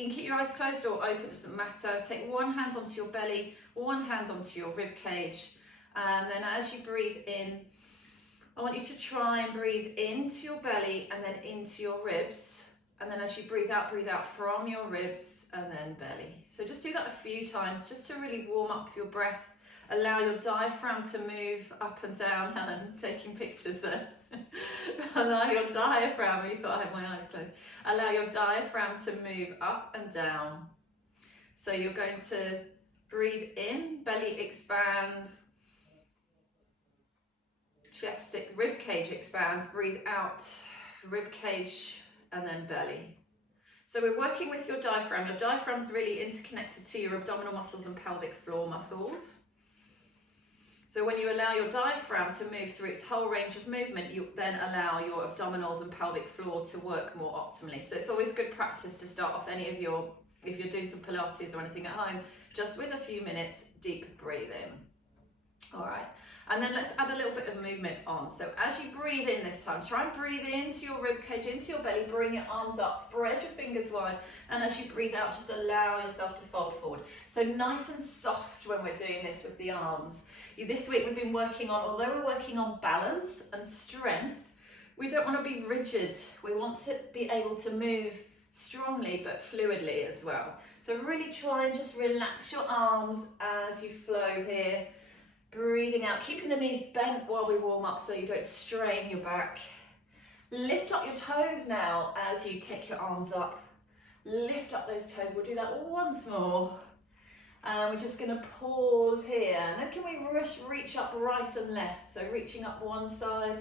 you can keep your eyes closed or open, it doesn't matter. Take one hand onto your belly, one hand onto your rib cage, and then as you breathe in, I want you to try and breathe into your belly and then into your ribs, and then as you breathe out from your ribs and then belly. So just do that a few times just to really warm up your breath. Allow your diaphragm to move up and down. Helen, taking pictures there. Allow your diaphragm, you thought I had my eyes closed. Allow your diaphragm to move up and down. So you're going to breathe in, belly expands, chest, rib cage expands, breathe out, rib cage, and then belly. So we're working with your diaphragm. Your diaphragm's really interconnected to your abdominal muscles and pelvic floor muscles. So when you allow your diaphragm to move through its whole range of movement, you then allow your abdominals and pelvic floor to work more optimally. So it's always good practice to start off any of your, if you're doing some Pilates or anything at home, just with a few minutes deep breathing. All right, and then let's add a little bit of movement on. So as you breathe in this time, try and breathe into your rib cage, into your belly, bring your arms up, spread your fingers wide, and as you breathe out, just allow yourself to fold forward. So nice and soft when we're doing this with the arms. This week we've been working on, although we're working on balance and strength, we don't want to be rigid. We want to be able to move strongly but fluidly as well. So really try and just relax your arms as you flow here. Breathing out, keeping the knees bent while we warm up so you don't strain your back. Lift up your toes now as you take your arms up. Lift up those toes. We'll do that once more. And we're just going to pause here. And then can we reach up right and left? So reaching up one side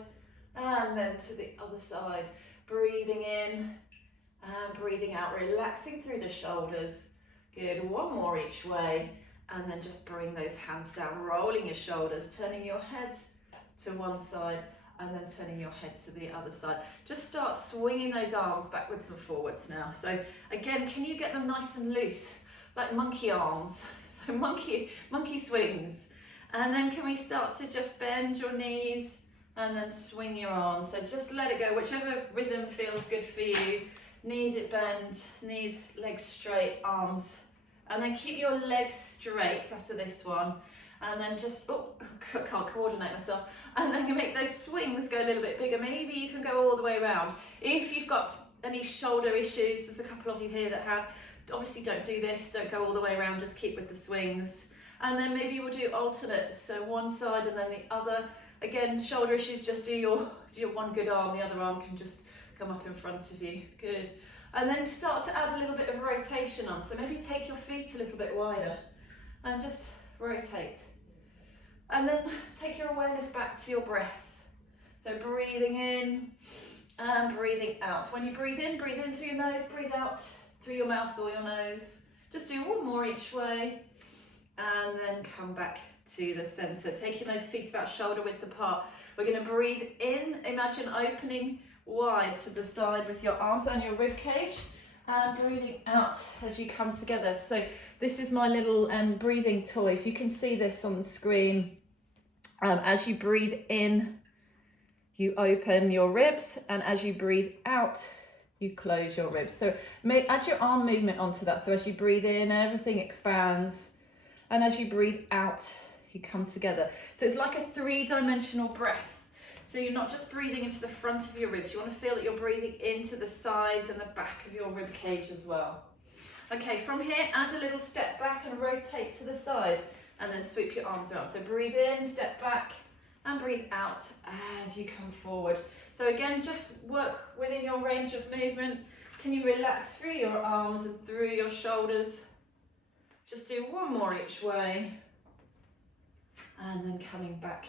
and then to the other side. Breathing in and breathing out, relaxing through the shoulders. Good, one more each way. And then just bring those hands down, rolling your shoulders, turning your head to one side and then turning your head to the other side. Just start swinging those arms backwards and forwards now. So again, can you get them nice and loose, like monkey arms? So monkey swings. And then can we start to just bend your knees and then swing your arms? So just let it go, whichever rhythm feels good for you. Knees at bend, knees, legs straight, arms. And then keep your legs straight after this one. And then just, oh, can't coordinate myself. And then you make those swings go a little bit bigger. Maybe you can go all the way around. If you've got any shoulder issues, there's a couple of you here that have, obviously don't do this, don't go all the way around, just keep with the swings. And then maybe we'll do alternates, so one side and then the other. Again, shoulder issues, just do your one good arm, the other arm can just come up in front of you. Good. And then start to add a little bit of rotation on. So maybe take your feet a little bit wider and just rotate. And then take your awareness back to your breath. So breathing in and breathing out. When you breathe in through your nose, breathe out through your mouth or your nose. Just do one more each way. And then come back to the center. Taking those feet about shoulder width apart. We're going to breathe in, imagine opening wide to the side with your arms and your rib cage, and breathing out as you come together. So this is my little breathing toy. If you can see this on the screen, as you breathe in, you open your ribs, and as you breathe out, you close your ribs. So add your arm movement onto that. So as you breathe in, everything expands, and as you breathe out, you come together. So it's like a three-dimensional breath. So you're not just breathing into the front of your ribs, you want to feel that you're breathing into the sides and the back of your rib cage as well. Okay, from here, add a little step back and rotate to the side, and then sweep your arms around. So breathe in, step back, and breathe out as you come forward. So again, just work within your range of movement. Can you relax through your arms and through your shoulders? Just do one more each way, and then coming back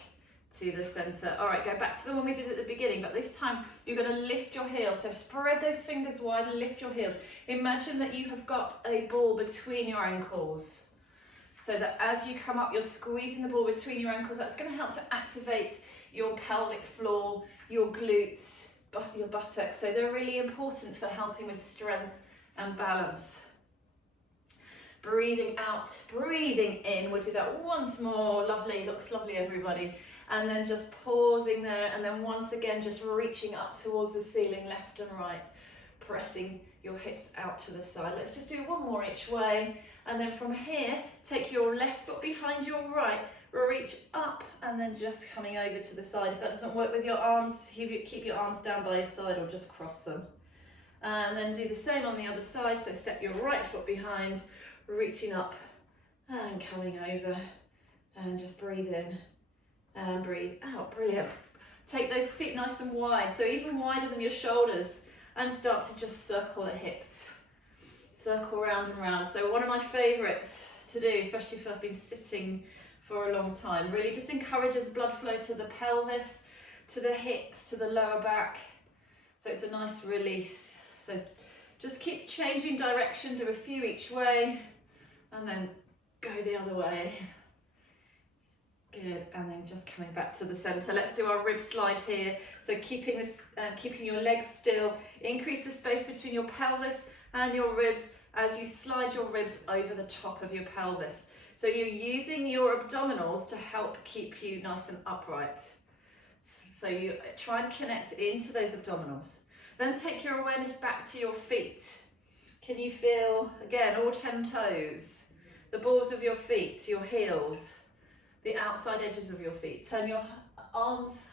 to the center. All right, go back to the one we did at the beginning, but this time you're going to lift your heels. So spread those fingers wide and lift your heels. Imagine that you have got a ball between your ankles, so that as you come up, you're squeezing the ball between your ankles. That's going to help to activate your pelvic floor, your glutes, your buttocks. So they're really important for helping with strength and balance. Breathing out, breathing in. We'll do that once more. Lovely, looks lovely, everybody. And then just pausing there, and then once again just reaching up towards the ceiling, left and right, pressing your hips out to the side. Let's just do one more each way. And then from here, take your left foot behind your right, reach up, and then just coming over to the side. If that doesn't work with your arms, keep your arms down by your side or just cross them. And then do the same on the other side. So step your right foot behind, reaching up and coming over, and just breathe in and breathe out. Brilliant. Take those feet nice and wide, so even wider than your shoulders, and start to just circle the hips. Circle round and round. So one of my favourites to do, especially if I've been sitting for a long time, really just encourages blood flow to the pelvis, to the hips, to the lower back. So it's a nice release. So just keep changing direction, do a few each way, and then go the other way. Good, and then just coming back to the centre. Let's do our rib slide here. So keeping your legs still, increase the space between your pelvis and your ribs as you slide your ribs over the top of your pelvis. So you're using your abdominals to help keep you nice and upright. So you try and connect into those abdominals. Then take your awareness back to your feet. Can you feel, again, all 10 toes, the balls of your feet, your heels, the outside edges of your feet. Turn your palms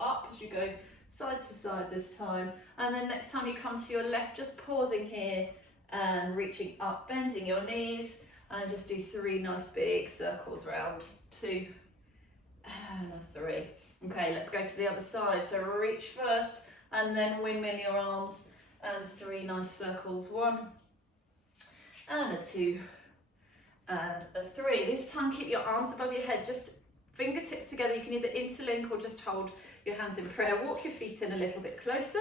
up as you go side to side this time. And then next time you come to your left, just pausing here and reaching up, bending your knees, and just do 3 nice big circles round. 2 and 3. Okay, let's go to the other side. So reach first and then windmill your arms, and 3 nice circles. 1 and 2 and 3. This time keep your arms above your head, just fingertips together. You can either interlink or just hold your hands in prayer. Walk your feet in a little bit closer,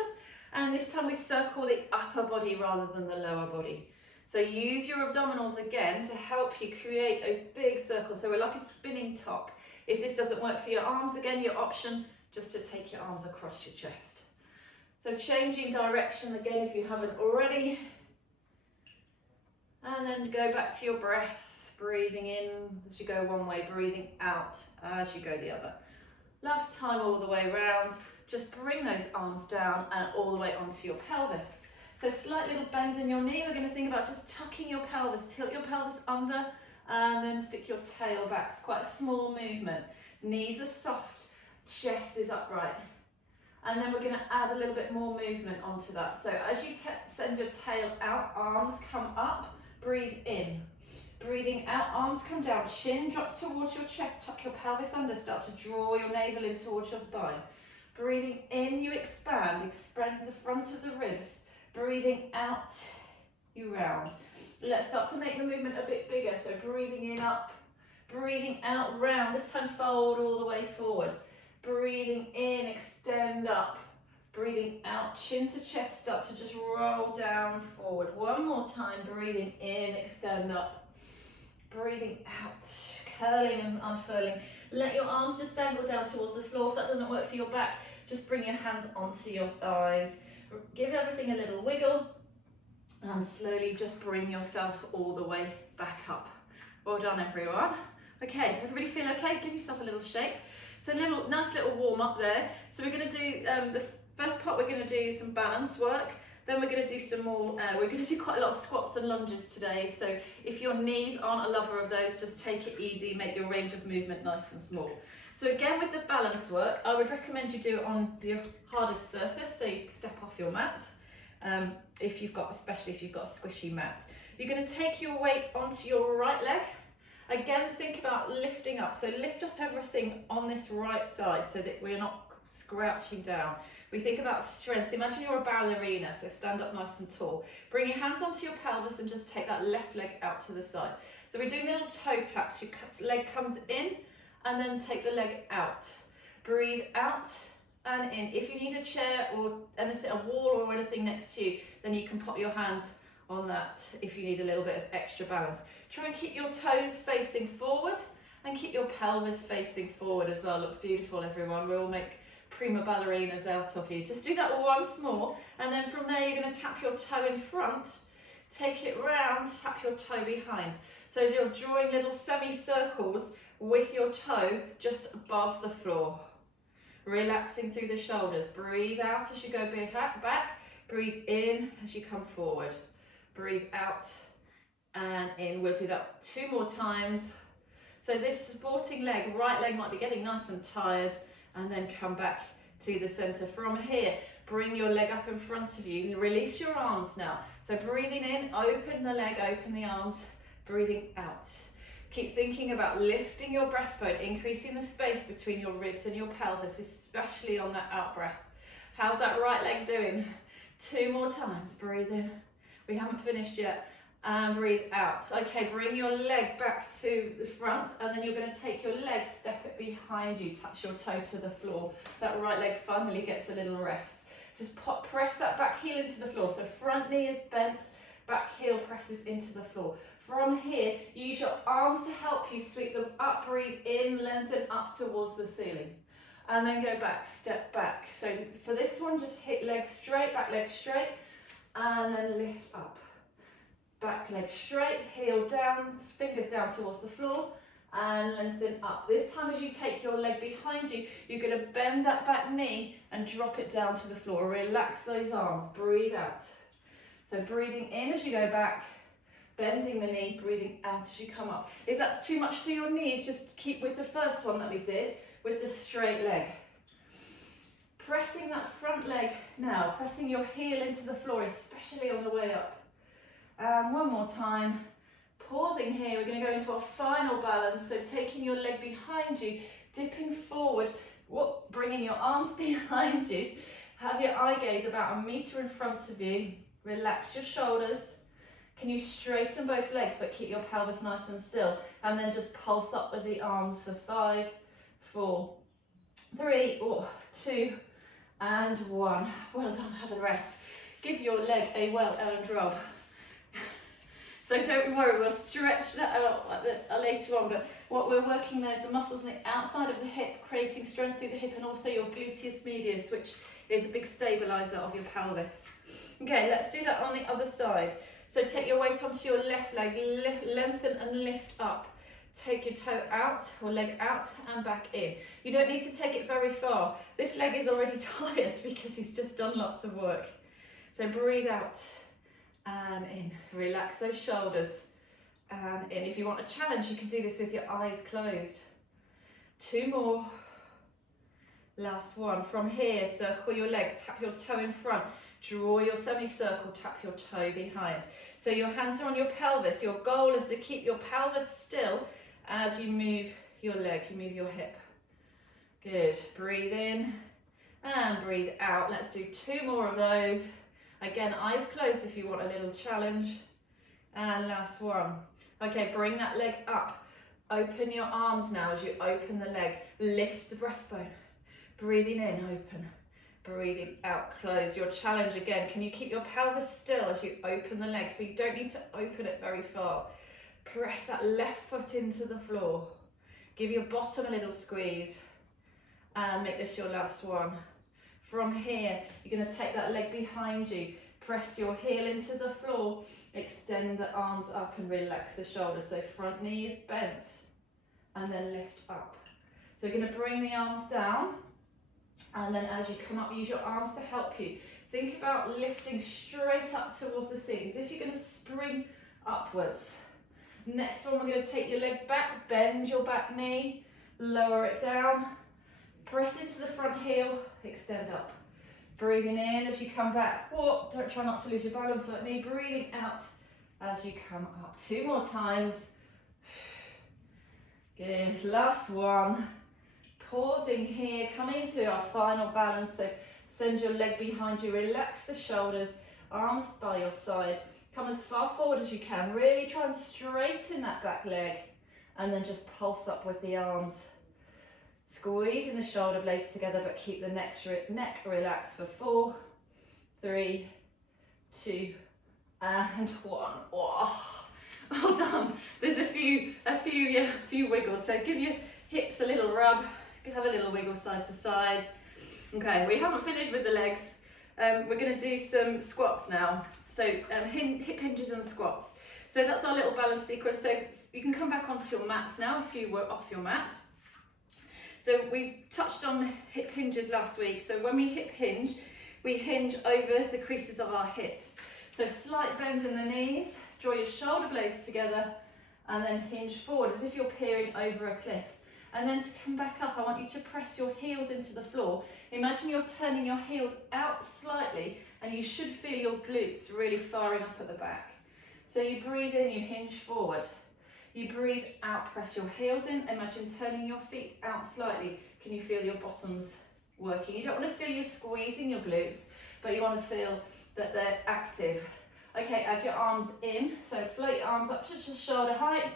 and this time we circle the upper body rather than the lower body. So use your abdominals again to help you create those big circles. So we're like a spinning top. If this doesn't work for your arms, again, your option just to take your arms across your chest. So changing direction again if you haven't already. And then go back to your breath, breathing in as you go one way, breathing out as you go the other. Last time all the way around, just bring those arms down and all the way onto your pelvis. So slight little bend in your knee. We're going to think about just tucking your pelvis, tilt your pelvis under, and then stick your tail back. It's quite a small movement. Knees are soft, chest is upright. And then we're going to add a little bit more movement onto that. So as you send your tail out, arms come up, breathe in. Breathing out, arms come down, chin drops towards your chest, tuck your pelvis under, start to draw your navel in towards your spine. Breathing in, you expand the front of the ribs. Breathing out, you round. Let's start to make the movement a bit bigger. So breathing in, up, breathing out, round. This time fold all the way forward. Breathing in, extend up. Breathing out, chin to chest, start to just roll down forward. One more time, breathing in, extend up. Breathing out, curling and unfurling. Let your arms just dangle down towards the floor. If that doesn't work for your back, just bring your hands onto your thighs. Give everything a little wiggle and slowly just bring yourself all the way back up. Well done, everyone. Okay, everybody feel okay? Give yourself a little shake. So nice little warm up there. So we're going to do the first part. We're going to do some balance work. Then we're going to do some more, we're going to do quite a lot of squats and lunges today. So if your knees aren't a lover of those, just take it easy, make your range of movement nice and small. So again, with the balance work, I would recommend you do it on the hardest surface, so you step off your mat, especially if you've got a squishy mat. You're going to take your weight onto your right leg. Again, think about lifting up. So lift up everything on this right side so that we're not scrouching down. We think about strength. Imagine you're a ballerina, so stand up nice and tall. Bring your hands onto your pelvis and just take that left leg out to the side. So we're doing little toe taps. Your leg comes in and then take the leg out. Breathe out and in. If you need a chair or anything, a wall or anything next to you, then you can pop your hand on that if you need a little bit of extra balance. Try and keep your toes facing forward and keep your pelvis facing forward as well. Looks beautiful, everyone. We'll make prima ballerinas out of you. Just do that once more, and then from there you're going to tap your toe in front, take it round, tap your toe behind. So you're drawing little semicircles with your toe just above the floor. Relaxing through the shoulders. Breathe out as you go back. Breathe in as you come forward. Breathe out and in. We'll do that 2 more times. So this supporting leg, right leg might be getting nice and tired, and then come back to the center. From here, bring your leg up in front of you. Release your arms now. So breathing in, open the leg, open the arms. Breathing out. Keep thinking about lifting your breastbone, increasing the space between your ribs and your pelvis, especially on that out breath. How's that right leg doing? 2 more times. Breathe in. We haven't finished yet. And breathe out. Okay, bring your leg back to the front, and then you're going to take your leg, step it behind you, touch your toe to the floor. That right leg finally gets a little rest. Just press that back heel into the floor. So front knee is bent, back heel presses into the floor. From here, use your arms to help you sweep them up. Breathe in, lengthen up towards the ceiling. And then go back, step back. So for this one, just hit leg straight, back leg straight, and then lift up. Back leg straight, heel down, fingers down towards the floor, and lengthen up. This time as you take your leg behind you, you're going to bend that back knee and drop it down to the floor. Relax those arms, breathe out. So breathing in as you go back, bending the knee, breathing out as you come up. If that's too much for your knees, just keep with the first one that we did, with the straight leg. Pressing that front leg now, pressing your heel into the floor, especially on the way up. And one more time, pausing here, we're going to go into our final balance. So taking your leg behind you, dipping forward, bringing your arms behind you. Have your eye gaze about 1 meter in front of you. Relax your shoulders. Can you straighten both legs but keep your pelvis nice and still? And then just pulse up with the arms for 5, 4, 3, 2, and 1. Well done, have a rest. Give your leg a well-earned rub. So don't worry, we'll stretch that out later on, but what we're working there is the muscles on the outside of the hip, creating strength through the hip, and also your gluteus medius, which is a big stabilizer of your pelvis. Okay, let's do that on the other side. So take your weight onto your left leg, lengthen and lift up. Take your toe out, or leg out and back in. You don't need to take it very far. This leg is already tired because he's just done lots of work. So breathe out. And in. Relax those shoulders. And in. If you want a challenge, you can do this with your eyes closed. 2 more. Last one. From here, circle your leg, tap your toe in front, draw your semicircle, tap your toe behind. So your hands are on your pelvis. Your goal is to keep your pelvis still as you move your leg, you move your hip. Good. Breathe in and breathe out. Let's do 2 more of those. Again, eyes closed if you want a little challenge. And last one. Okay, bring that leg up. Open your arms now as you open the leg. Lift the breastbone. Breathing in, open. Breathing out, close. Your challenge again. Can you keep your pelvis still as you open the leg? So you don't need to open it very far. Press that left foot into the floor. Give your bottom a little squeeze. And make this your last one. From here, you're going to take that leg behind you, press your heel into the floor, extend the arms up and relax the shoulders. So front knee is bent, and then lift up. So you're going to bring the arms down, and then as you come up, use your arms to help you. Think about lifting straight up towards the ceiling, as if you're going to spring upwards. Next one, we're going to take your leg back, bend your back knee, lower it down, press into the front heel, extend up. Breathing in as you come back. Don't try not to lose your balance like me. Breathing out as you come up. 2 more times. Good. Last one. Pausing here. Come into our final balance. So send your leg behind you. Relax the shoulders. Arms by your side. Come as far forward as you can. Really try and straighten that back leg. And then just pulse up with the arms. Squeezing the shoulder blades together, but keep the neck relaxed for 4, 3, 2, and 1. Oh, well done. There's a few wiggles. So give your hips a little rub. Have a little wiggle side to side. Okay, we haven't finished with the legs. We're going to do some squats now. So hip hinges and squats. So that's our little balance sequence. So you can come back onto your mats now if you were off your mat. So we touched on hip hinges last week. So when we hip hinge, we hinge over the creases of our hips. So slight bend in the knees, draw your shoulder blades together, and then hinge forward as if you're peering over a cliff. And then to come back up, I want you to press your heels into the floor. Imagine you're turning your heels out slightly, and you should feel your glutes really firing up at the back. So you breathe in, you hinge forward. You breathe out, press your heels in. Imagine turning your feet out slightly. Can you feel your bottoms working? You don't want to feel you squeezing your glutes, but you want to feel that they're active. Okay, add your arms in. So float your arms up to just shoulder height,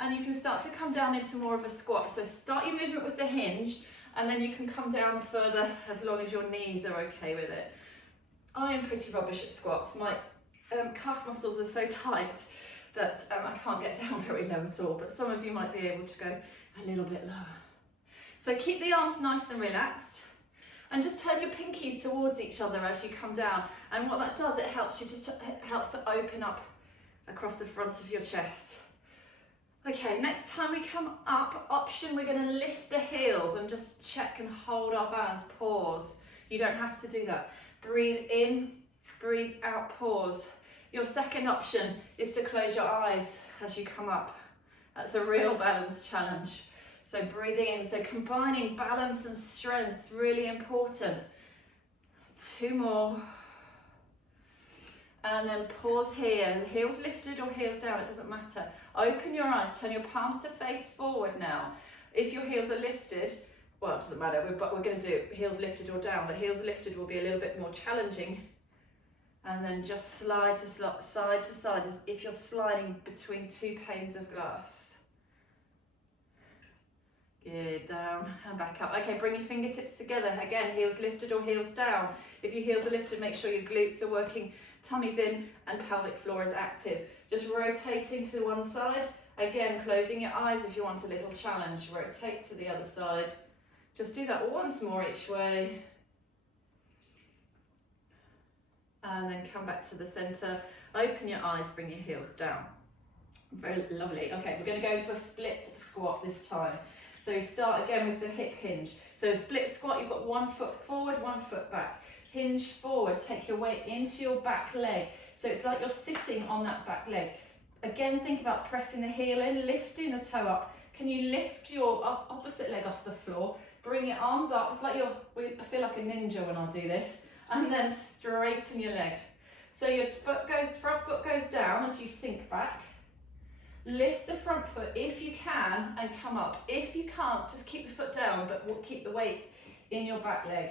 and you can start to come down into more of a squat. So start your movement with the hinge, and then you can come down further as long as your knees are okay with it. I am pretty rubbish at squats. My calf muscles are so tight that I can't get down very low at all, but some of you might be able to go a little bit lower. So keep the arms nice and relaxed, and just turn your pinkies towards each other as you come down. And what that does, it helps to open up across the front of your chest. Okay, next time we come up, option, we're going to lift the heels and just check and hold our balance. Pause. You don't have to do that. Breathe in, breathe out, pause. Your second option is to close your eyes as you come up. That's a real balance challenge. So breathing in, so combining balance and strength, really important. 2 more. And then pause here. Heels lifted or heels down, it doesn't matter. Open your eyes, turn your palms to face forward now. If your heels are lifted, well, it doesn't matter, but we're going to do heels lifted or down. The heels lifted will be a little bit more challenging. And then just slide to side to side, as if you're sliding between 2 panes of glass. Good, down and back up. Okay, bring your fingertips together. Again, heels lifted or heels down. If your heels are lifted, make sure your glutes are working, tummy's in, and pelvic floor is active. Just rotating to one side. Again, closing your eyes if you want a little challenge. Rotate to the other side. Just do that once more each way. And then come back to the center. Open your eyes, bring your heels down. Very lovely. Okay, we're going to go into a split squat this time. So you start again with the hip hinge. So split squat, you've got 1 foot forward, 1 foot back. Hinge forward, take your weight into your back leg. So it's like you're sitting on that back leg. Again, think about pressing the heel in, lifting the toe up. Can you lift your opposite leg off the floor? Bring your arms up. It's like I feel like a ninja when I do this. And then straighten your leg. So your front foot goes down as you sink back. Lift the front foot if you can and come up. If you can't, just keep the foot down, but we'll keep the weight in your back leg.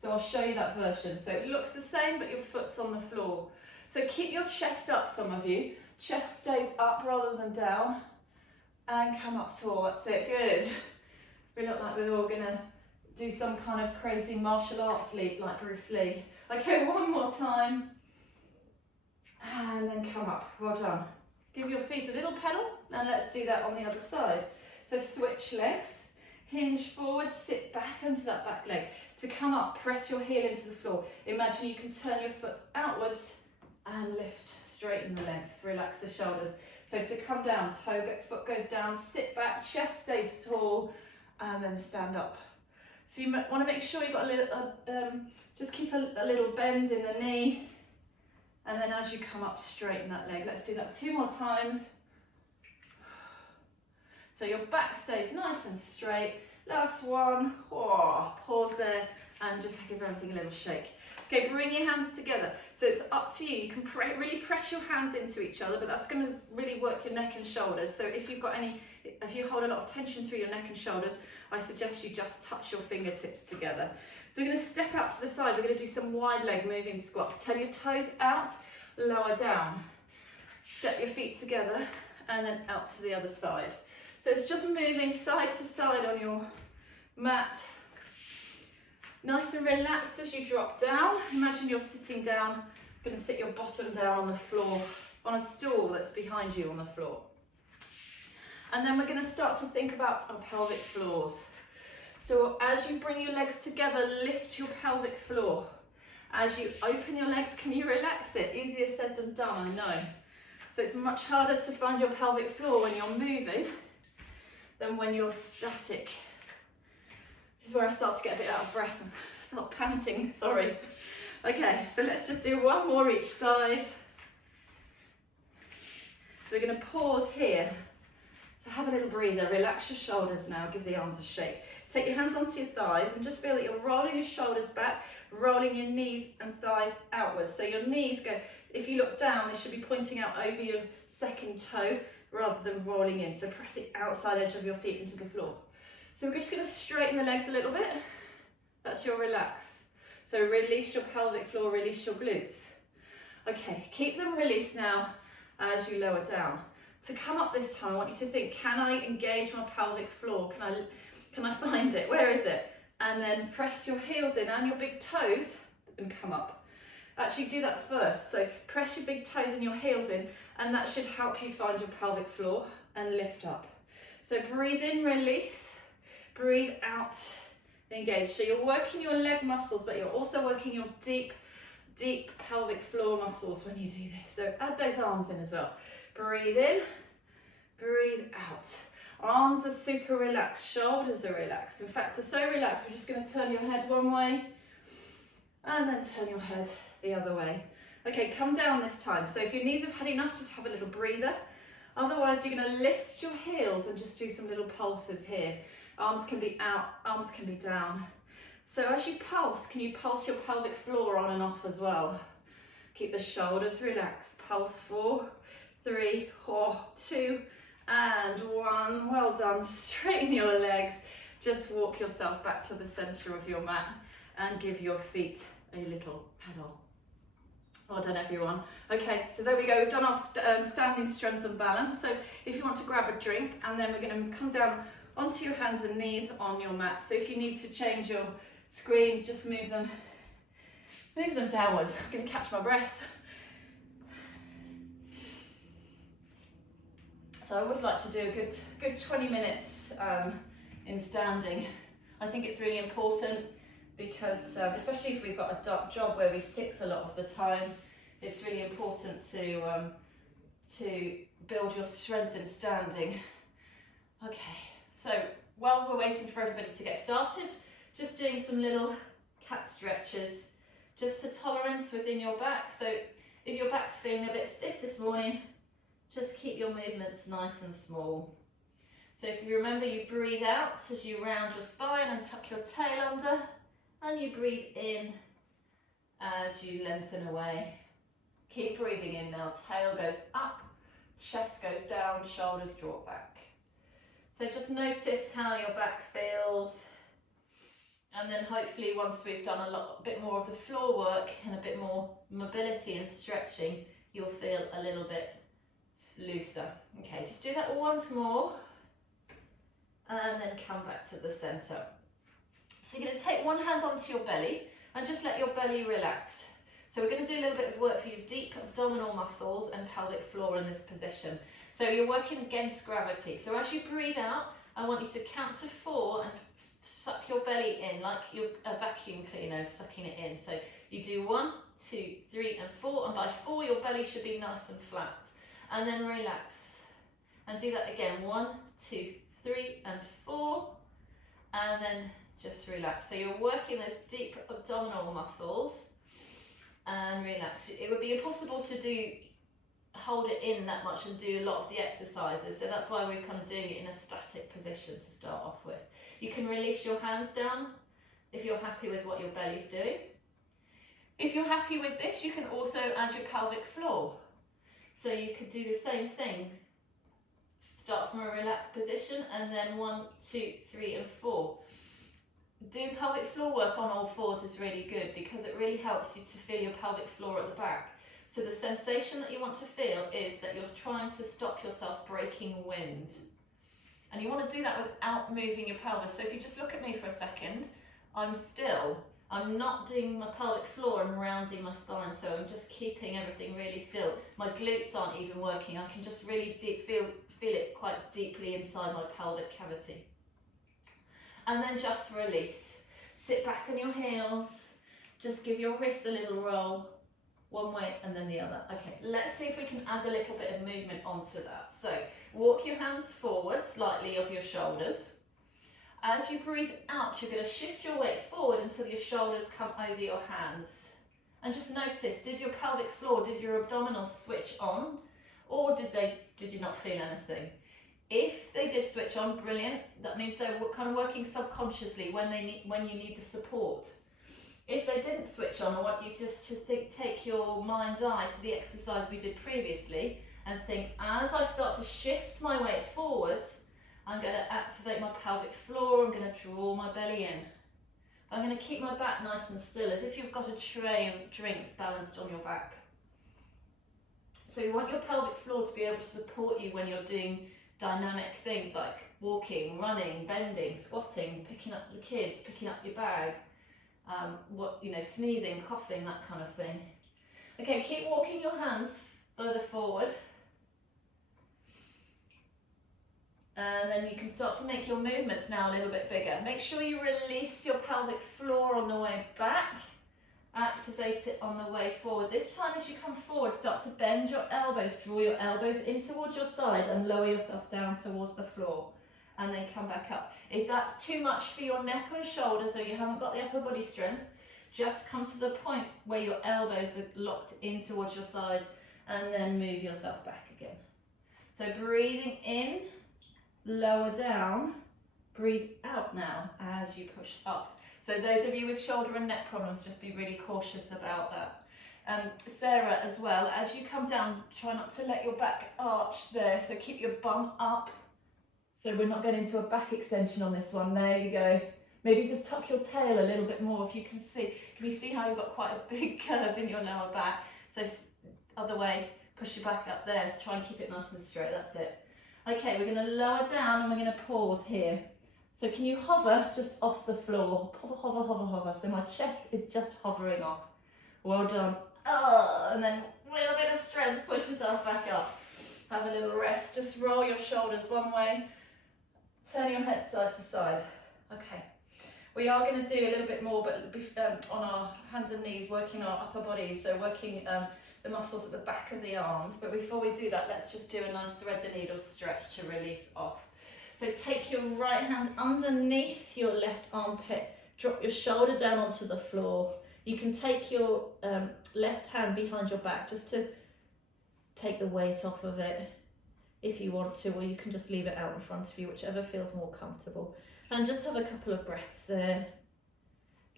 So I'll show you that version. So it looks the same, but your foot's on the floor. So keep your chest up, some of you. Chest stays up rather than down. And come up tall, that's it, good. We look like we're all gonna do some kind of crazy martial arts leap like Bruce Lee. Okay, one more time. And then come up, well done. Give your feet a little pedal, and let's do that on the other side. So switch legs, hinge forward, sit back onto that back leg. To come up, press your heel into the floor. Imagine you can turn your foot outwards and lift, straighten the legs, relax the shoulders. So to come down, foot goes down, sit back, chest stays tall, and then stand up. So you want to make sure you've got a little, just keep a little bend in the knee. And then as you come up, straighten that leg. Let's do that 2 more times. So your back stays nice and straight. Last one. Oh, pause there and just give everything a little shake. Okay, bring your hands together. So it's up to you. You can really press your hands into each other, but that's going to really work your neck and shoulders. So if you hold a lot of tension through your neck and shoulders, I suggest you just touch your fingertips together. So we're going to step out to the side. We're going to do some wide leg moving squats. Turn your toes out, lower down. Step your feet together and then out to the other side. So it's just moving side to side on your mat. Nice and relaxed as you drop down. Imagine you're sitting down. You're going to sit your bottom down on the floor, on a stool that's behind you on the floor. And then we're going to start to think about our pelvic floors. So as you bring your legs together, lift your pelvic floor. As you open your legs, can you relax it? Easier said than done, I know. So it's much harder to find your pelvic floor when you're moving than when you're static. This is where I start to get a bit out of breath and start panting, sorry. Okay, so let's just do one more each side. So we're going to pause here. So have a little breather, relax your shoulders now, give the arms a shake. Take your hands onto your thighs and just feel that you're rolling your shoulders back, rolling your knees and thighs outwards. So your knees go, if you look down, they should be pointing out over your second toe rather than rolling in. So press the outside edge of your feet into the floor. So we're just going to straighten the legs a little bit. That's your relax. So release your pelvic floor, release your glutes. Okay, keep them released now as you lower down. To come up this time, I want you to think, can I engage my pelvic floor? Can I find it? Where is it? And then press your heels in and your big toes and come up. Actually do that first. So press your big toes and your heels in, and that should help you find your pelvic floor and lift up. So breathe in, release. Breathe out, engage. So you're working your leg muscles, but you're also working your deep pelvic floor muscles when you do this. So add those arms in as well. Breathe in, breathe out. Arms are super relaxed, shoulders are relaxed. In fact, they're so relaxed, we're just going to turn your head one way and then turn your head the other way. Okay, come down this time. So if your knees have had enough, just have a little breather. Otherwise, you're going to lift your heels and just do some little pulses here. Arms can be out, arms can be down. So as you pulse, can you pulse your pelvic floor on and off as well? Keep the shoulders relaxed. Pulse 4, 3, 2, and 1. Well done. Straighten your legs. Just walk yourself back to the center of your mat and give your feet a little pedal. Well done, everyone. Okay, so there we go. We've done our standing strength and balance. So if you want to grab a drink, and then we're going to come down onto your hands and knees on your mat. So if you need to change your screens, just move them downwards. I'm going to catch my breath. So I always like to do a good 20 minutes in standing. I think it's really important because especially if we've got a job where we sit a lot of the time, it's really important to build your strength in standing. Okay, so while we're waiting for everybody to get started, just doing some little cat stretches, just to tolerance within your back. So if your back's feeling a bit stiff this morning, just keep your movements nice and small. So if you remember, you breathe out as you round your spine and tuck your tail under, and you breathe in as you lengthen away. Keep breathing in now. Tail goes up, chest goes down, shoulders drop back. So just notice how your back feels. And then hopefully once we've done a bit more of the floor work and a bit more mobility and stretching, you'll feel a little bit looser. Okay, just do that once more. And then come back to the center. So you're going to take one hand onto your belly and just let your belly relax. So we're going to do a little bit of work for your deep abdominal muscles and pelvic floor in this position. So you're working against gravity. So as you breathe out, I want you to count to 4 and suck your belly in like you're a vacuum cleaner sucking it in. So you do 1, 2, 3 and 4, and by 4 your belly should be nice and flat. And then relax. And do that again, 1, 2, 3 and 4, and then just relax. So you're working those deep abdominal muscles and relax. It would be impossible to hold it in that much and do a lot of the exercises, so that's why we're kind of doing it in a static position to start off with. You can release your hands down if you're happy with what your belly's doing. If you're happy with this, you can also add your pelvic floor. So you could do the same thing. Start from a relaxed position and then 1, 2, 3 and 4. Doing pelvic floor work on all fours is really good because it really helps you to feel your pelvic floor at the back. So the sensation that you want to feel is that you're trying to stop yourself breaking wind. And you want to do that without moving your pelvis. So if you just look at me for a second, I'm still. I'm not doing my pelvic floor and rounding my spine, so I'm just keeping everything really still. My glutes aren't even working. I can just really feel it quite deeply inside my pelvic cavity. And then just release. Sit back on your heels. Just give your wrist a little roll. One way and then the other. Okay, let's see if we can add a little bit of movement onto that. So walk your hands forward slightly of your shoulders. As you breathe out, you're going to shift your weight forward until your shoulders come over your hands. And just notice, did your pelvic floor, did your abdominals switch on, or did you not feel anything? If they did switch on, brilliant. That means they're kind of working subconsciously when you need the support. If they didn't switch on, I want you just to take your mind's eye to the exercise we did previously and think, as I start to shift my weight forwards, I'm going to activate my pelvic floor, I'm going to draw my belly in. I'm going to keep my back nice and still, as if you've got a tray of drinks balanced on your back. So you want your pelvic floor to be able to support you when you're doing dynamic things like walking, running, bending, squatting, picking up the kids, picking up your bag, sneezing, coughing, that kind of thing. Okay, keep walking your hands further forward. And then you can start to make your movements now a little bit bigger. Make sure you release your pelvic floor on the way back. Activate it on the way forward. This time as you come forward, start to bend your elbows. Draw your elbows in towards your side and lower yourself down towards the floor. And then come back up. If that's too much for your neck or shoulders, or you haven't got the upper body strength, just come to the point where your elbows are locked in towards your side and then move yourself back again. So breathing in, lower down, breathe out now as you push up. So those of you with shoulder and neck problems, just be really cautious about that. Sarah as well, as you come down, try not to let your back arch there, so keep your bum up. So we're not getting into a back extension on this one. There you go. Maybe just tuck your tail a little bit more if you can see. Can you see how you've got quite a big curve in your lower back? So other way, push your back up there. Try and keep it nice and straight, that's it. Okay, we're going to lower down and we're going to pause here. So can you hover just off the floor? Hover, hover, hover. So my chest is just hovering off. Well done. Oh, and then with a bit of strength, push yourself back up. Have a little rest. Just roll your shoulders one way. Turn your head side to side. Okay. We are going to do a little bit more, but on our hands and knees, working our upper bodies. So working the muscles at the back of the arms. But before we do that, let's just do a nice thread the needle stretch to release off. So take your right hand underneath your left armpit, drop your shoulder down onto the floor. You can take your left hand behind your back just to take the weight off of it if you want to, or you can just leave it out in front of you, whichever feels more comfortable. And just have a couple of breaths there.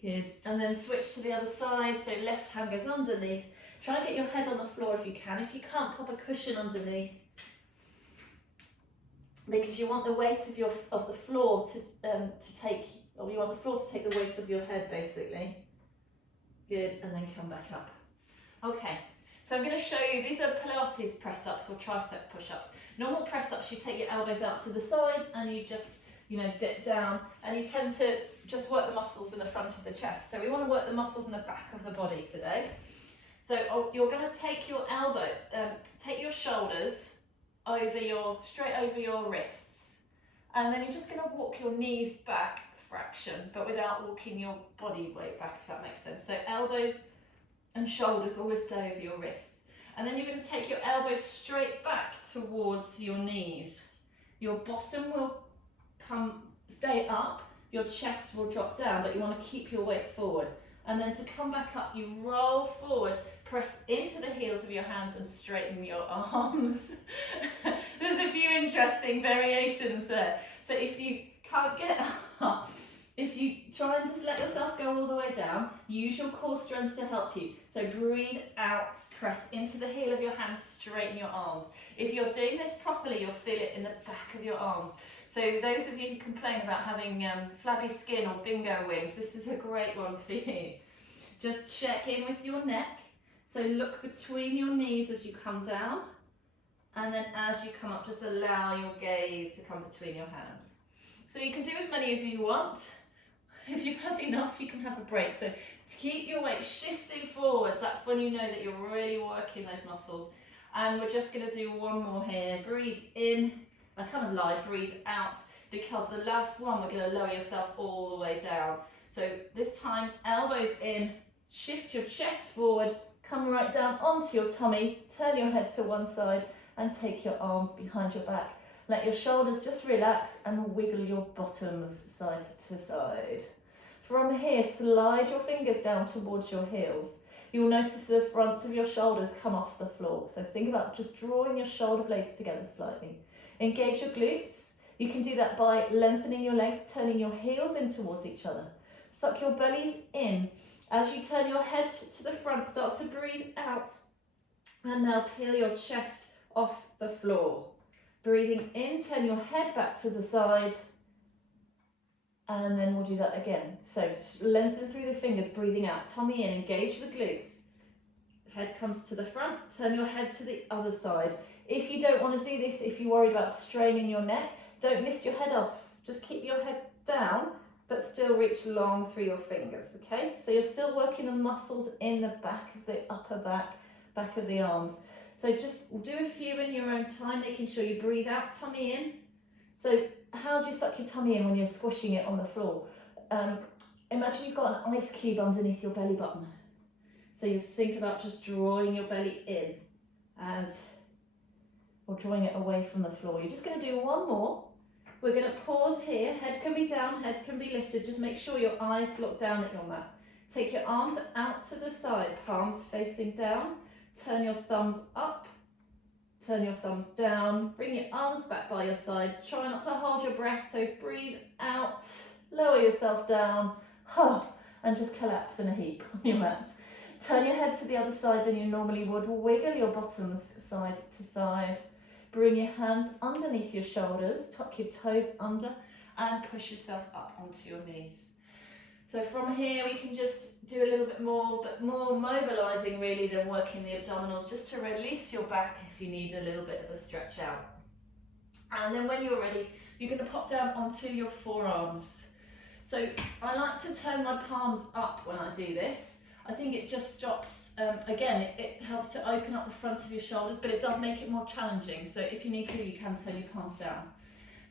Good. And then switch to the other side, so left hand goes underneath. Try and get your head on the floor if you can. If you can't, pop a cushion underneath, because you want the weight of the floor to take, or you want the floor to take the weight of your head, basically. Good, and then come back up. Okay, so I'm going to show you, these are Pilates press-ups or tricep push-ups. Normal press-ups, you take your elbows out to the side and you just, dip down, and you tend to just work the muscles in the front of the chest. So we want to work the muscles in the back of the body today. So you're going to take your take your shoulders straight over your wrists, and then you're just going to walk your knees back fraction, but without walking your body weight back, if that makes sense. So elbows and shoulders always stay over your wrists, and then you're going to take your elbows straight back towards your knees. Your bottom will stay up, your chest will drop down, but you want to keep your weight forward. And then to come back up, you roll forward, press into the heels of your hands and straighten your arms. There's a few interesting variations there. So if you can't get up, if you try and just let yourself go all the way down, use your core strength to help you. So breathe out, press into the heel of your hands, straighten your arms. If you're doing this properly, you'll feel it in the back of your arms. So those of you who complain about having flabby skin or bingo wings, this is a great one for you. Just check in with your neck. So look between your knees as you come down, and then as you come up, just allow your gaze to come between your hands. So you can do as many as you want. If you've had enough, you can have a break. So to keep your weight shifting forward, that's when you know that you're really working those muscles. And we're just going to do one more here. Breathe in. I kind of lied, breathe out, because the last one we're going to lower yourself all the way down. So this time, elbows in, shift your chest forward, come right down onto your tummy, turn your head to one side and take your arms behind your back. Let your shoulders just relax and wiggle your bottoms side to side. From here, slide your fingers down towards your heels. You'll notice the fronts of your shoulders come off the floor. So think about just drawing your shoulder blades together slightly. Engage your glutes. You can do that by lengthening your legs, turning your heels in towards each other. Suck your bellies in. As you turn your head to the front, start to breathe out. And now peel your chest off the floor. Breathing in, turn your head back to the side. And then we'll do that again. So lengthen through the fingers, breathing out. Tummy in, engage the glutes. Head comes to the front, turn your head to the other side. If you don't want to do this, if you're worried about straining your neck, don't lift your head off. Just keep your head down, but still reach long through your fingers, okay? So you're still working the muscles in the back of the upper back of the arms. So just do a few in your own time, making sure you breathe out, tummy in. So how do you suck your tummy in when you're squishing it on the floor? Imagine you've got an ice cube underneath your belly button. So you think about just drawing your belly in or drawing it away from the floor. You're just going to do one more. We're going to pause here. Head can be down, head can be lifted. Just make sure your eyes look down at your mat. Take your arms out to the side, palms facing down. Turn your thumbs up. Turn your thumbs down, bring your arms back by your side. Try not to hold your breath, so breathe out, lower yourself down, and just collapse in a heap on your mat. Turn your head to the other side than you normally would. Wiggle your bottoms side to side. Bring your hands underneath your shoulders, tuck your toes under, and push yourself up onto your knees. So from here we can just do a little bit more, but more mobilising really than working the abdominals, just to release your back if you need a little bit of a stretch out. And then when you're ready, you're going to pop down onto your forearms. So I like to turn my palms up when I do this. I think it just stops, again, it helps to open up the front of your shoulders, but it does make it more challenging. So if you need to, you can turn your palms down.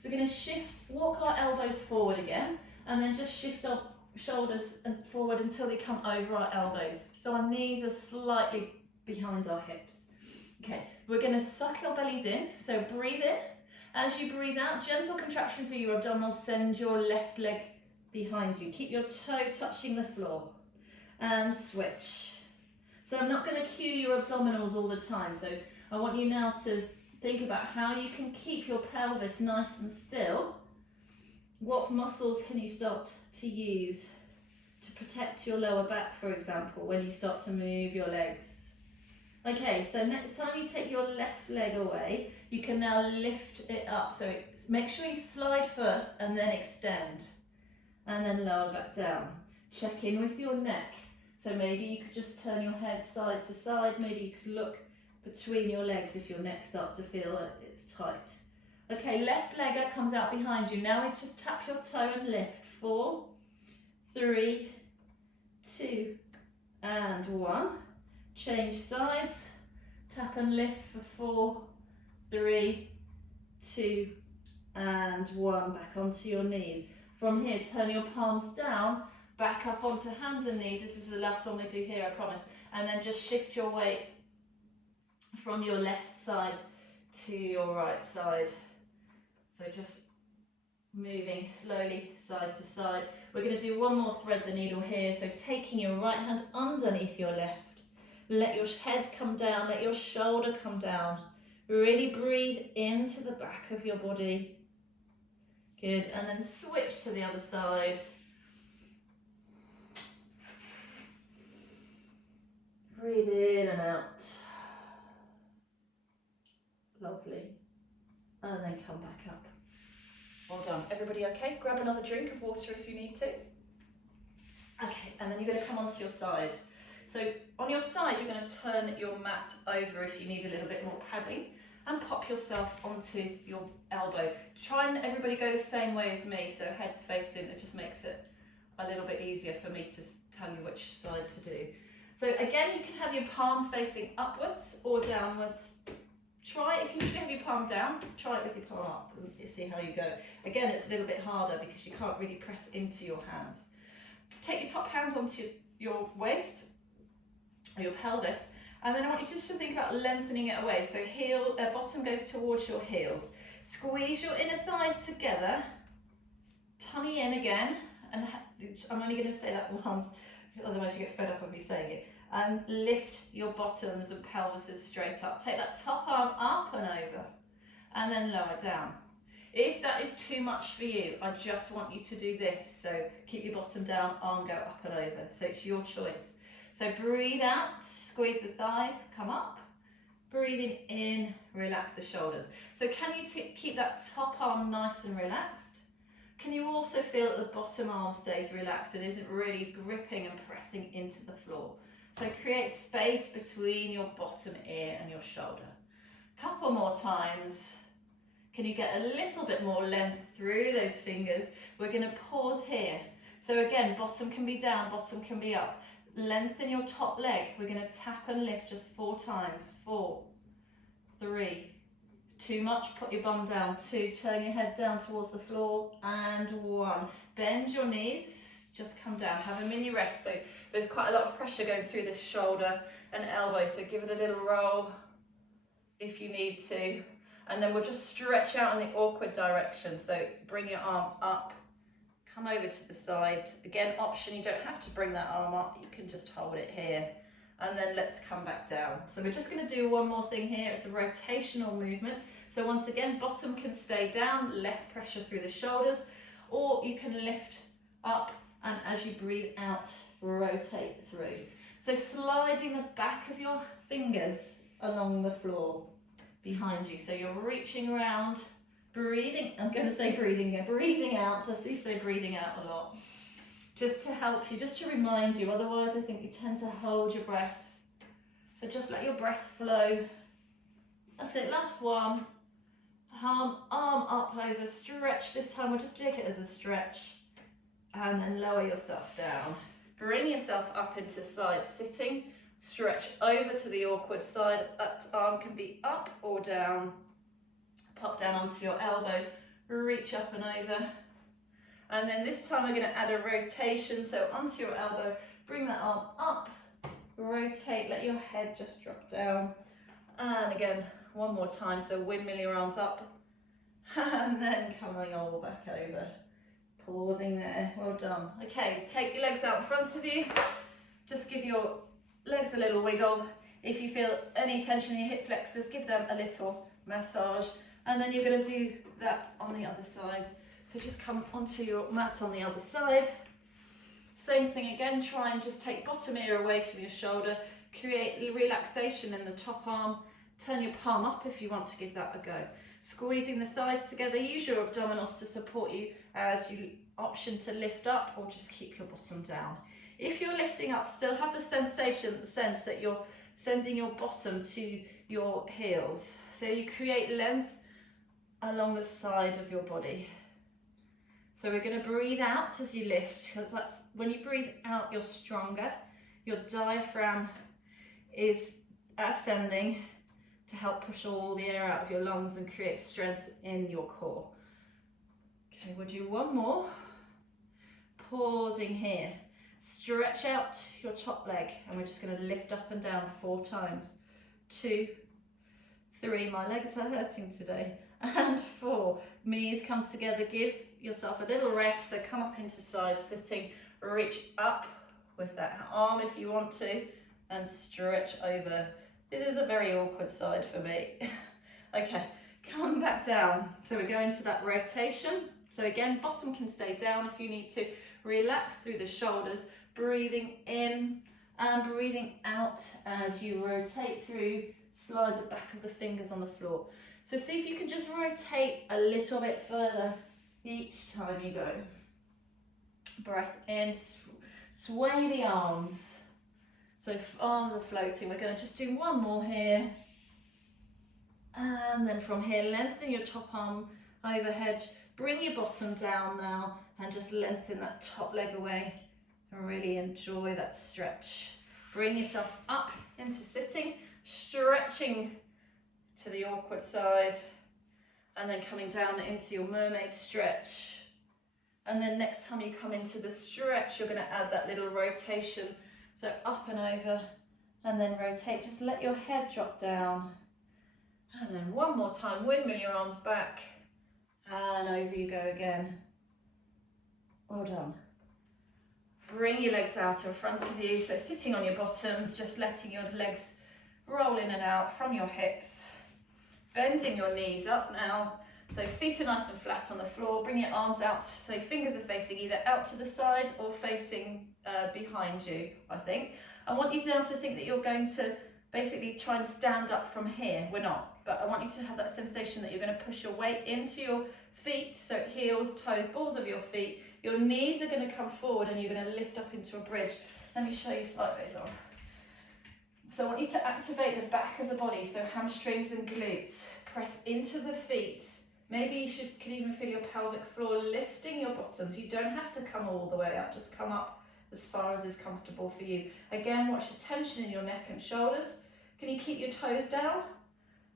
So we're going to walk our elbows forward again, and then just shift our shoulders and forward until they come over our elbows. So our knees are slightly behind our hips. Okay, we're going to suck our bellies in. So breathe in. As you breathe out, gentle contraction through your abdominals. Send your left leg behind you. Keep your toe touching the floor. And switch. So I'm not going to cue your abdominals all the time. So I want you now to think about how you can keep your pelvis nice and still. What muscles can you start to use to protect your lower back, for example, when you start to move your legs? Okay, so next time you take your left leg away, you can now lift it up. So make sure you slide first and then extend. And then lower back down. Check in with your neck. So maybe you could just turn your head side to side. Maybe you could look between your legs if your neck starts to feel that it's tight. Okay, left leg comes out behind you. Now we just tap your toe and lift. 4, 3, 2, and 1. Change sides. Tap and lift for 4, 3, 2, and 1. Back onto your knees. From here, turn your palms down, back up onto hands and knees. This is the last one we do here, I promise. And then just shift your weight from your left side to your right side. So just moving slowly side to side. We're going to do one more thread the needle here. So taking your right hand underneath your left. Let your head come down, let your shoulder come down. Really breathe into the back of your body. Good, and then switch to the other side. Breathe in and out. Lovely. And then come back up. Well done. Everybody okay? Grab another drink of water if you need to. Okay, and then you're going to come onto your side. So on your side, you're going to turn your mat over if you need a little bit more padding, and pop yourself onto your elbow. Try and everybody go the same way as me, so head's facing. It just makes it a little bit easier for me to tell you which side to do. So again, you can have your palm facing upwards or downwards. Try, if you usually have your palm down, try it with your palm up and see how you go. Again, it's a little bit harder because you can't really press into your hands. Take your top hand onto your waist, or your pelvis, and then I want you just to think about lengthening it away. So bottom goes towards your heels. Squeeze your inner thighs together, tummy in again, and I'm only going to say that once, otherwise you get fed up of me saying it. And lift your bottoms and pelvises straight up. Take that top arm up and over, and then lower down. If that is too much for you, I just want you to do this. So keep your bottom down, arm go up and over. So it's your choice. So breathe out, squeeze the thighs, come up. Breathing in, relax the shoulders. So can you keep that top arm nice and relaxed? Can you also feel that the bottom arm stays relaxed and isn't really gripping and pressing into the floor? So create space between your bottom ear and your shoulder. Couple more times. Can you get a little bit more length through those fingers? We're going to pause here. So again, bottom can be down, bottom can be up. Lengthen your top leg. We're going to tap and lift just 4 times. 4, 3, too much, put your bum down. 2, turn your head down towards the floor. And 1, bend your knees, just come down. Have a mini rest. So there's quite a lot of pressure going through this shoulder and elbow, so give it a little roll if you need to. And then we'll just stretch out in the awkward direction. So bring your arm up, come over to the side. Again, option, you don't have to bring that arm up, you can just hold it here. And then let's come back down. So we're just going to do one more thing here. It's a rotational movement. So once again, bottom can stay down, less pressure through the shoulders, or you can lift up and as you breathe out, rotate through. So sliding the back of your fingers along the floor behind you. So you're reaching around, breathing, I'm going to say breathing out. I do say breathing out a lot. Just to help you, just to remind you, otherwise I think you tend to hold your breath. So just let your breath flow. That's it, last one. Arm up over, stretch. This time we'll just take it as a stretch. And then lower yourself down. Bring yourself up into side sitting. Stretch over to the awkward side. That arm can be up or down. Pop down onto your elbow. Reach up and over. And then this time we're going to add a rotation. So onto your elbow. Bring that arm up. Rotate. Let your head just drop down. And again, one more time. So windmill your arms up. And then coming all back over. Pausing there, well done. Okay, take your legs out in front of you. Just give your legs a little wiggle. If you feel any tension in your hip flexors, give them a little massage. And then you're going to do that on the other side. So just come onto your mat on the other side. Same thing again, try and just take bottom ear away from your shoulder. Create relaxation in the top arm. Turn your palm up if you want to give that a go. Squeezing the thighs together, use your abdominals to support you as you option to lift up or just keep your bottom down. If you're lifting up, still have the sense that you're sending your bottom to your heels. So you create length along the side of your body. So we're going to breathe out as you lift, because that's when you breathe out, you're stronger. Your diaphragm is ascending to help push all the air out of your lungs and create strength in your core. Okay, we'll do one more. Pausing here. Stretch out your top leg and we're just going to lift up and down 4 times. 2, 3, my legs are hurting today. And 4, knees come together, give yourself a little rest. So come up into side sitting, reach up with that arm if you want to, and stretch over. This is a very awkward side for me. Okay, come back down. So we're going to that rotation. So again, bottom can stay down if you need to. Relax through the shoulders, breathing in and breathing out as you rotate through. Slide the back of the fingers on the floor. So see if you can just rotate a little bit further each time you go. Breath in, sway the arms. So arms are floating. We're going to just do one more here. And then from here, lengthen your top arm overhead. Bring your bottom down now and just lengthen that top leg away and really enjoy that stretch. Bring yourself up into sitting, stretching to the awkward side and then coming down into your mermaid stretch. And then next time you come into the stretch, you're going to add that little rotation. So up and over and then rotate. Just let your head drop down. And then one more time, windmill your arms back. And over you go again. Well done. Bring your legs out in front of you, so sitting on your bottoms, just letting your legs roll in and out from your hips. Bending your knees up now, so feet are nice and flat on the floor. Bring your arms out, so fingers are facing either out to the side or facing behind you, I think. I want you now to think that you're going to basically try and stand up from here. We're not, but I want you to have that sensation that you're going to push your weight into your feet, so heels, toes, balls of your feet. Your knees are going to come forward and you're going to lift up into a bridge. Let me show you sideways on. So I want you to activate the back of the body, so hamstrings and glutes. Press into the feet. Maybe you can even feel your pelvic floor lifting your bottoms. You don't have to come all the way up, just come up as far as is comfortable for you. Again, watch the tension in your neck and shoulders. Can you keep your toes down?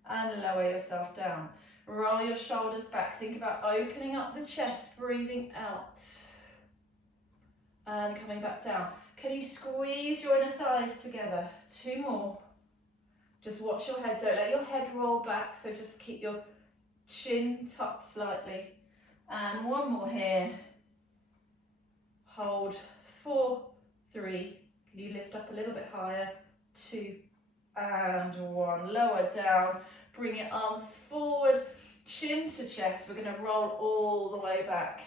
And lower yourself down. Roll your shoulders back. Think about opening up the chest, breathing out. And coming back down. Can you squeeze your inner thighs together? 2 more. Just watch your head. Don't let your head roll back. So just keep your chin tucked slightly. And 1 more here. Hold. 4, 3. Can you lift up a little bit higher? 2 and 1. Lower down. Bring your arms forward, chin to chest. We're going to roll all the way back.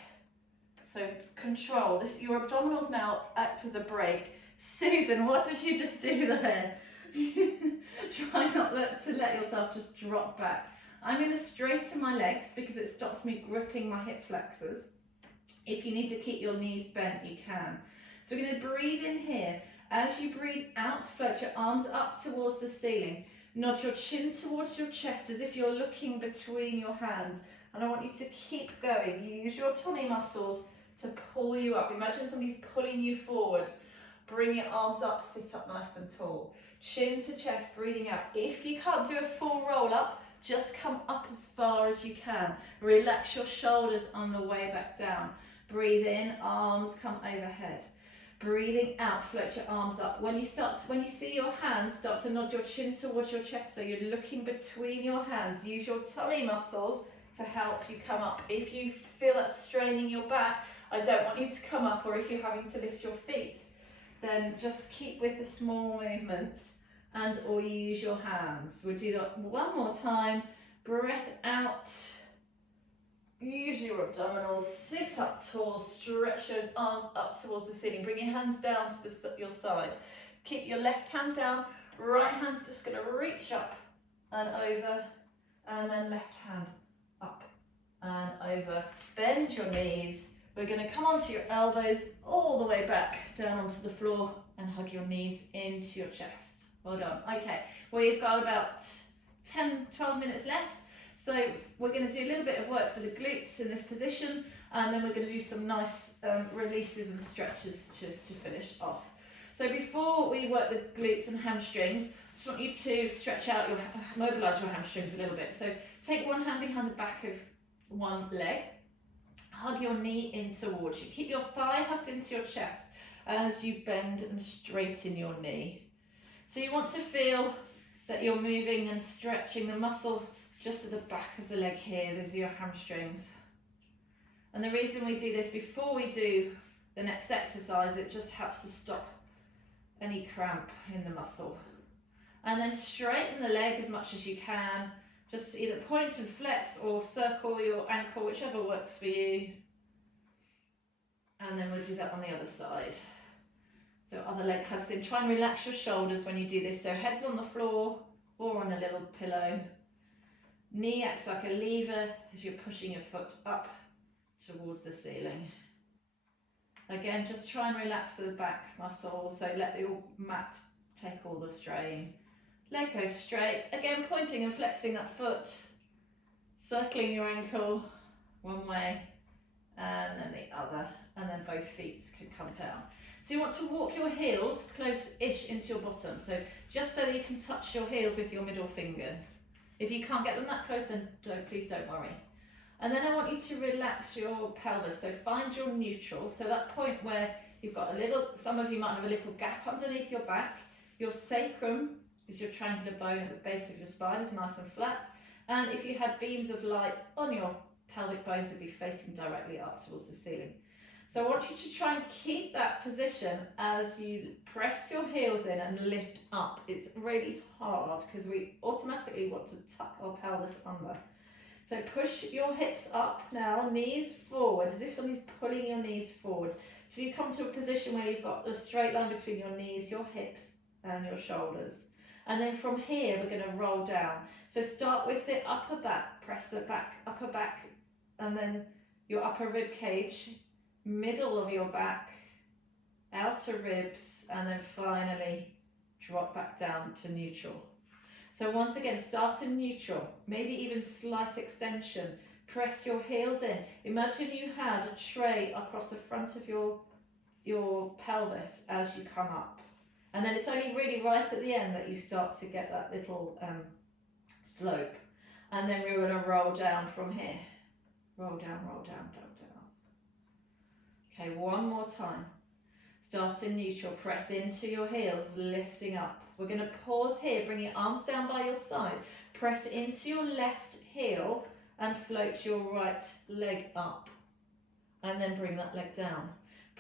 So control. Your abdominals now act as a brake. Susan, what did you just do there? Try not to let yourself just drop back. I'm going to straighten my legs because it stops me gripping my hip flexors. If you need to keep your knees bent, you can. So we're going to breathe in here. As you breathe out, float your arms up towards the ceiling. Nod your chin towards your chest as if you're looking between your hands. And I want you to keep going. You use your tummy muscles to pull you up. Imagine somebody's pulling you forward. Bring your arms up, sit up nice and tall. Chin to chest, breathing out. If you can't do a full roll up, just come up as far as you can. Relax your shoulders on the way back down. Breathe in, arms come overhead. Breathing out, float your arms up. When you see your hands, start to nod your chin towards your chest, so you're looking between your hands. Use your tummy muscles to help you come up. If you feel that straining your back, I don't want you to come up, or if you're having to lift your feet, then just keep with the small movements and or you use your hands. We'll do that 1 more time. Breath out. Use your abdominals, sit up tall, stretch those arms up towards the ceiling. Bring your hands down to your side. Keep your left hand down, right hand's just going to reach up and over, and then left hand up and over. Bend your knees. We're going to come onto your elbows all the way back down onto the floor and hug your knees into your chest. Well done. Okay, we've got about 10-12 minutes left. So we're going to do a little bit of work for the glutes in this position, and then we're going to do some nice releases and stretches just to finish off. So before we work the glutes and hamstrings, I just want you to stretch out mobilise your hamstrings a little bit. So take one hand behind the back of one leg, hug your knee in towards you. Keep your thigh hugged into your chest as you bend and straighten your knee. So you want to feel that you're moving and stretching the muscle just at the back of the leg here. Those are your hamstrings. And the reason we do this before we do the next exercise, it just helps to stop any cramp in the muscle. And then straighten the leg as much as you can. Just either point and flex or circle your ankle, whichever works for you. And then we'll do that on the other side. So other leg hugs in. Try and relax your shoulders when you do this. So head's on the floor or on a little pillow. Knee acts like a lever as you're pushing your foot up towards the ceiling. Again, just try and relax the back muscles, so let your mat take all the strain. Leg goes straight. Again, pointing and flexing that foot, circling your ankle one way and then the other, and then both feet can come down. So you want to walk your heels close-ish into your bottom, so just so that you can touch your heels with your middle fingers. If you can't get them that close, then please don't worry. And then I want you to relax your pelvis. So find your neutral. So that point where you've got a little, some of you might have a little gap underneath your back. Your sacrum is your triangular bone at the base of your spine, is nice and flat. And if you had beams of light on your pelvic bones will be facing directly up towards the ceiling. So I want you to try and keep that position as you press your heels in and lift up. It's really hard because we automatically want to tuck our pelvis under. So push your hips up now, knees forward, as if somebody's pulling your knees forward. So you come to a position where you've got a straight line between your knees, your hips and your shoulders. And then from here, we're going to roll down. So start with the upper back, press the back, upper back, and then your upper rib cage, middle of your back, outer ribs, and then finally drop back down to neutral. So once again, start in neutral, maybe even slight extension. Press your heels in. Imagine you had a tray across the front of your pelvis as you come up. And then it's only really right at the end that you start to get that little slope. And then we're going to roll down from here. Roll down, roll down, down, down. Okay, one more time. Start in neutral, press into your heels, lifting up. We're going to pause here, bring your arms down by your side, press into your left heel and float your right leg up. And then bring that leg down.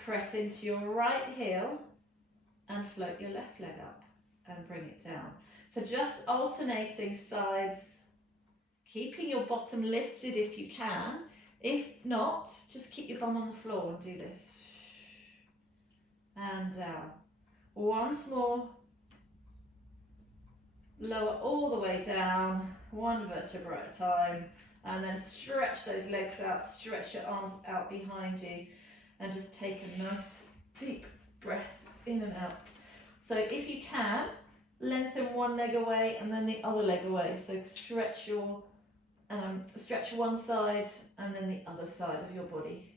Press into your right heel and float your left leg up and bring it down. So just alternating sides, keeping your bottom lifted if you can. If not, just keep your bum on the floor and do this. And down. Once more. Lower all the way down, one vertebra at a time, and then stretch those legs out, stretch your arms out behind you, and just take a nice deep breath in and out. So if you can, lengthen one leg away and then the other leg away. So stretch one side and then the other side of your body.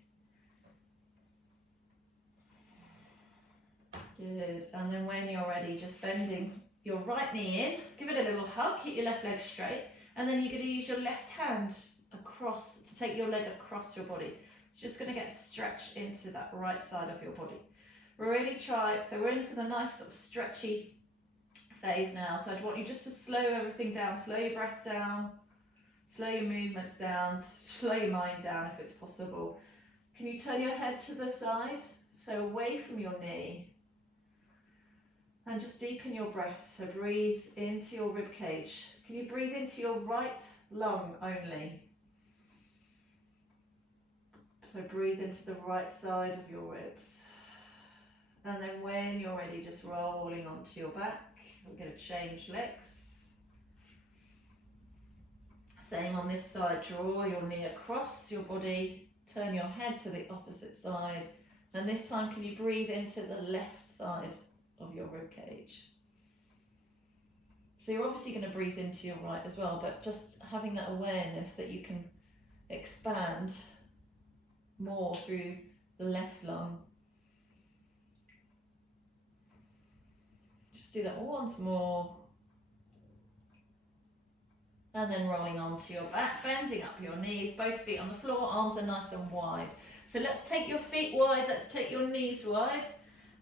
Good. And then when you're ready, just bending your right knee in, give it a little hug, keep your left leg straight, and then you're going to use your left hand across to take your leg across your body. It's just going to get stretched into that right side of your body. Really try it. So we're into the nice sort of stretchy phase now. So I want you just to slow everything down, slow your breath down, slow your movements down, slow your mind down if it's possible. Can you turn your head to the side? So away from your knee. And just deepen your breath. So breathe into your rib cage. Can you breathe into your right lung only? So breathe into the right side of your ribs. And then when you're ready, just rolling onto your back. We're going to change legs. Same on this side, draw your knee across your body. Turn your head to the opposite side. And this time, can you breathe into the left side of your rib cage? So you're obviously going to breathe into your right as well, but just having that awareness that you can expand more through the left lung. Just do that once more. And then rolling onto your back, bending up your knees, both feet on the floor, arms are nice and wide. So let's take your feet wide, let's take your knees wide.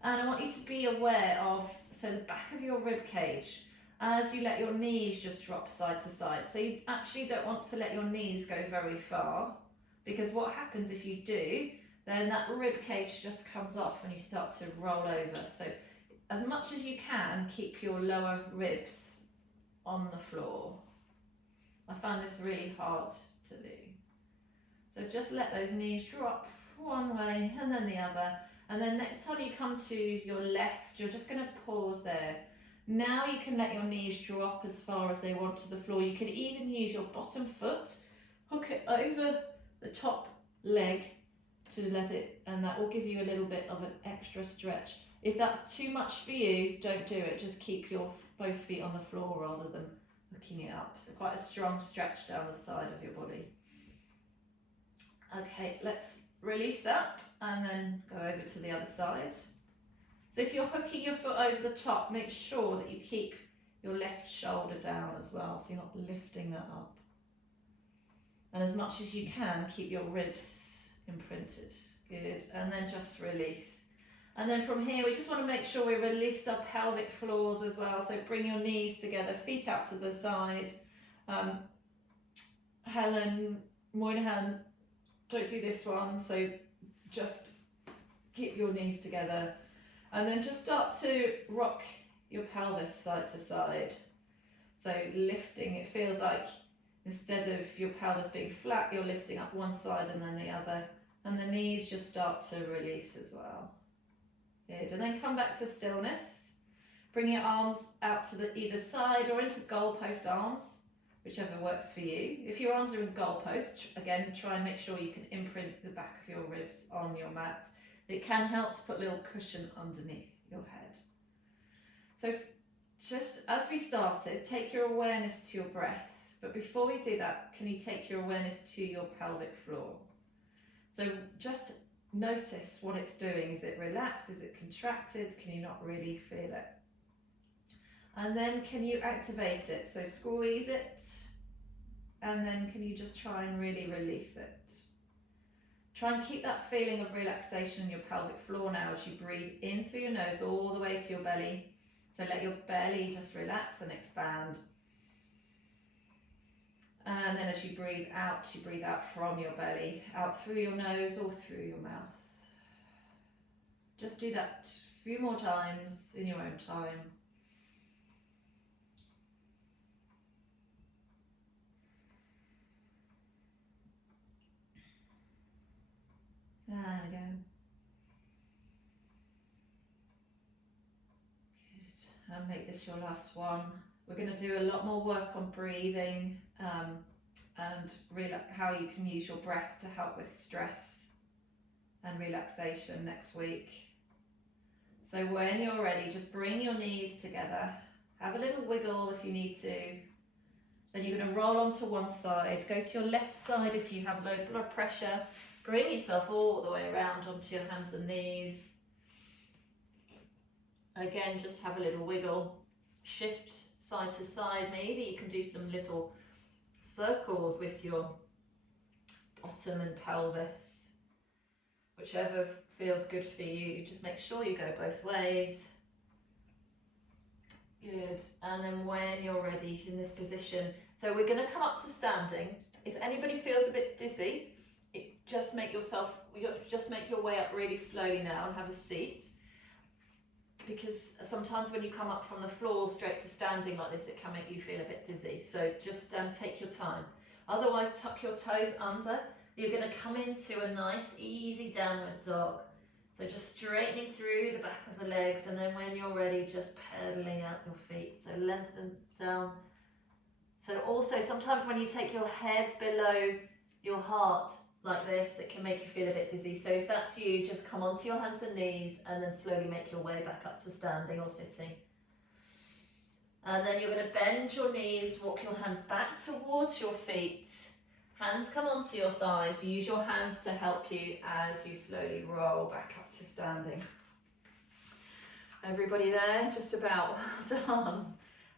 And I want you to be aware of, so the back of your rib cage, as you let your knees just drop side to side. So you actually don't want to let your knees go very far, because what happens if you do, then that rib cage just comes off and you start to roll over. So as much as you can, keep your lower ribs on the floor. I found this really hard to do. So just let those knees drop one way and then the other. And then next time you come to your left, you're just going to pause there. Now you can let your knees drop as far as they want to the floor. You can even use your bottom foot, hook it over the top leg to let it, and that will give you a little bit of an extra stretch. If that's too much for you, don't do it. Just keep your both feet on the floor rather than hooking it up. So quite a strong stretch down the side of your body. Okay, let's release that and then go over to the other side. So if you're hooking your foot over the top, make sure that you keep your left shoulder down as well, so you're not lifting that up. And as much as you can, keep your ribs imprinted. Good. And then just release. And then from here, we just want to make sure we release our pelvic floors as well. So bring your knees together, feet out to the side. Helen Moynihan don't do this one. So just keep your knees together and then just start to rock your pelvis side to side. So lifting, it feels like instead of your pelvis being flat, you're lifting up one side and then the other, and the knees just start to release as well. Good, and then come back to stillness. Bring your arms out to the either side or into goalpost arms, whichever works for you. If your arms are in goalpost, again, try and make sure you can imprint the back of your ribs on your mat. It can help to put a little cushion underneath your head. So just as we started, take your awareness to your breath. But before we do that, can you take your awareness to your pelvic floor? So just notice what it's doing. Is it relaxed? Is it contracted? Can you not really feel it? And then can you activate it? So squeeze it, and then can you just try and really release it? Try and keep that feeling of relaxation in your pelvic floor now as you breathe in through your nose all the way to your belly. So let your belly just relax and expand. And then as you breathe out from your belly, out through your nose or through your mouth. Just do that a few more times in your own time. And again. Good. And make this your last one. We're going to do a lot more work on breathing and how you can use your breath to help with stress and relaxation next week. So when you're ready, just bring your knees together. Have a little wiggle if you need to. Then you're going to roll onto one side. Go to your left side if you have low blood pressure. Bring yourself all the way around onto your hands and knees. Again, just have a little wiggle. Shift side to side. Maybe you can do some little circles with your bottom and pelvis. Whichever feels good for you. Just make sure you go both ways. Good. And then when you're ready in this position, so we're going to come up to standing. If anybody feels a bit dizzy, just make your way up really slowly now and have a seat, because sometimes when you come up from the floor straight to standing like this, it can make you feel a bit dizzy. So just take your time. Otherwise, tuck your toes under. You're going to come into a nice easy downward dog. So just straightening through the back of the legs, and then when you're ready, just pedaling out your feet. So lengthen down. So also sometimes when you take your head below your heart like this, it can make you feel a bit dizzy. So if that's you, just come onto your hands and knees and then slowly make your way back up to standing or sitting. And then you're going to bend your knees, walk your hands back towards your feet. Hands come onto your thighs. Use your hands to help you as you slowly roll back up to standing. Everybody there? Just about done.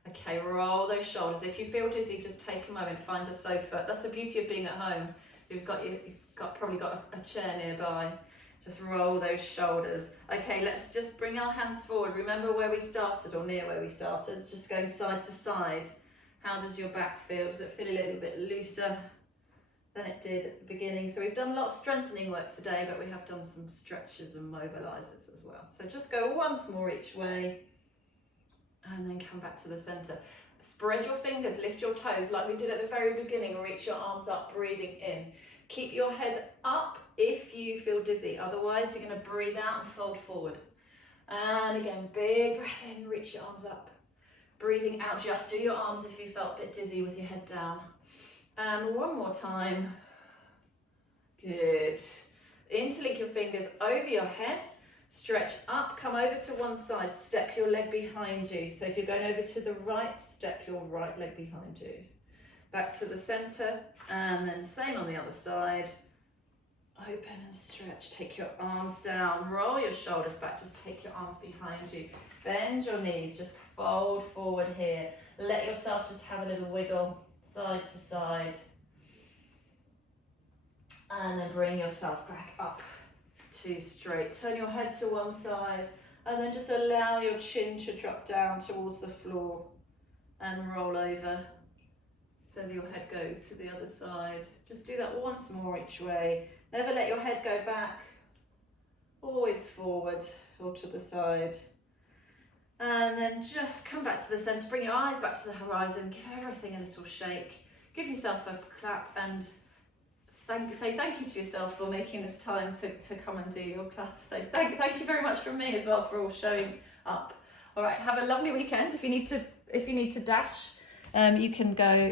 Okay, roll those shoulders. If you feel dizzy, just take a moment, find a sofa. That's the beauty of being at home. You've probably got a chair nearby. Just roll those shoulders. Okay, let's just bring our hands forward. Remember where we started, or near where we started. It's just going side to side. How does your back feel? Does it feel a little bit looser than it did at the beginning? So we've done a lot of strengthening work today, but we have done some stretches and mobilizers as well. So just go once more each way and then come back to the center. Spread your fingers, lift your toes like we did at the very beginning, or reach your arms up, breathing in. Keep your head up if you feel dizzy, otherwise you're going to breathe out and fold forward. And again, big breath in, reach your arms up. Breathing out, just do your arms if you felt a bit dizzy with your head down. And one more time. Good. Interlink your fingers over your head. Stretch up, come over to one side, step your leg behind you. So if you're going over to the right, step your right leg behind you. Back to the center, and then same on the other side. Open and stretch, take your arms down, roll your shoulders back, just take your arms behind you. Bend your knees, just fold forward here. Let yourself just have a little wiggle, side to side. And then bring yourself back up to straight. Turn your head to one side, and then just allow your chin to drop down towards the floor and roll over. So your head goes to the other side. Just do that once more each way. Never let your head go back. Always forward or to the side. And then just come back to the centre. Bring your eyes back to the horizon. Give everything a little shake. Give yourself a clap and say thank you to yourself for making this time to come and do your class. So thank you very much from me as well for all showing up. All right, have a lovely weekend. If you need to dash, you can go